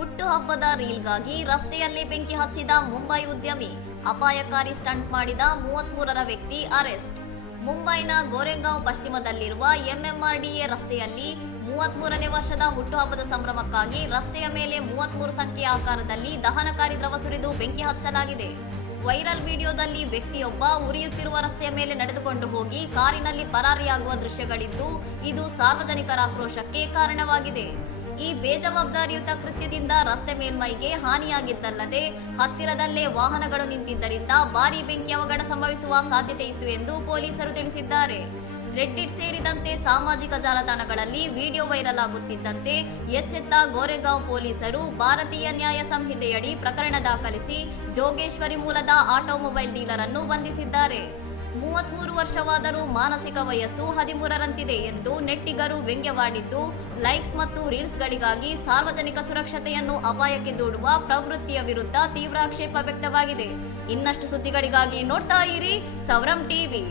ಹುಟ್ಟುಹಬ್ಬದ ರೀಲ್ಗಾಗಿ ರಸ್ತೆಯಲ್ಲೇ ಬೆಂಕಿ ಹಚ್ಚಿದ ಮುಂಬೈ ಉದ್ಯಮಿ. ಅಪಾಯಕಾರಿ ಸ್ಟಂಟ್ ಮಾಡಿದ 33ರ ವ್ಯಕ್ತಿ ಅರೆಸ್ಟ್. ಮುಂಬೈನ ಗೋರೆಗಾಂವ್ ಪಶ್ಚಿಮದಲ್ಲಿರುವ ಎಂಎಂಆರ್ಡಿಎ ರಸ್ತೆಯಲ್ಲಿ 33ನೇ ವರ್ಷದ ಹುಟ್ಟುಹಬ್ಬದ ಸಂಭ್ರಮಕ್ಕಾಗಿ ರಸ್ತೆಯ ಮೇಲೆ 33 ಸಂಖ್ಯೆಯ ಆಕಾರದಲ್ಲಿ ದಹನಕಾರಿ ದ್ರವ ಸುರಿದು ಬೆಂಕಿ ಹಚ್ಚಲಾಗಿದೆ. ವೈರಲ್ ವಿಡಿಯೋದಲ್ಲಿ ವ್ಯಕ್ತಿಯೊಬ್ಬ ಉರಿಯುತ್ತಿರುವ ರಸ್ತೆಯ ಮೇಲೆ ನಡೆದುಕೊಂಡು ಹೋಗಿ ಕಾರಿನಲ್ಲಿ ಪರಾರಿಯಾಗುವ ದೃಶ್ಯಗಳಿದ್ದು, ಇದು ಸಾರ್ವಜನಿಕರ ಆಕ್ರೋಶಕ್ಕೆ ಕಾರಣವಾಗಿದೆ. ಈ ಬೇಜವಾಬ್ದಾರಿಯುತ ಕೃತ್ಯದಿಂದ ರಸ್ತೆ ಮೇಲ್ಮೈಗೆ ಹಾನಿಯಾಗಿದ್ದಲ್ಲದೆ ಹತ್ತಿರದಲ್ಲೇ ವಾಹನಗಳು ನಿಂತಿದ್ದರಿಂದ ಭಾರೀ ಬೆಂಕಿ ಅವಘಡ ಸಂಭವಿಸುವ ಸಾಧ್ಯತೆ ಇತ್ತು ಎಂದು ಪೊಲೀಸರು ತಿಳಿಸಿದ್ದಾರೆ. ರೆಡ್ಡಿಟ್ ಸೇರಿದಂತೆ ಸಾಮಾಜಿಕ ಜಾಲತಾಣಗಳಲ್ಲಿ ವಿಡಿಯೋ ವೈರಲ್ ಆಗುತ್ತಿದ್ದಂತೆ ಎಚ್ಚೆತ್ತ ಗೋರೆಗಾಂವ್ ಪೊಲೀಸರು ಭಾರತೀಯ ನ್ಯಾಯ ಸಂಹಿತೆಯಡಿ ಪ್ರಕರಣ ದಾಖಲಿಸಿ ಜೋಗೇಶ್ವರಿ ಮೂಲದ ಆಟೋಮೊಬೈಲ್ ಡೀಲರ್ ಅನ್ನು ಬಂಧಿಸಿದ್ದಾರೆ. 33 ವರ್ಷವಾದರೂ ಮಾನಸಿಕ ವಯಸ್ಸು 13ರಂತಿದೆ ಎಂದು ನೆಟ್ಟಿಗರು ವ್ಯಂಗ್ಯವಾಡಿದ್ದು, ಲೈಕ್ಸ್ ಮತ್ತು ರೀಲ್ಸ್ಗಳಿಗಾಗಿ ಸಾರ್ವಜನಿಕ ಸುರಕ್ಷತೆಯನ್ನು ಅಪಾಯಕ್ಕೆ ದೂಡುವ ಪ್ರವೃತ್ತಿಯ ವಿರುದ್ಧ ತೀವ್ರ ಆಕ್ಷೇಪ ವ್ಯಕ್ತವಾಗಿದೆ. ಇನ್ನಷ್ಟು ಸುದ್ದಿಗಳಿಗಾಗಿ ನೋಡ್ತಾ ಇರಿ ಸೌರಂ ಟಿವಿ.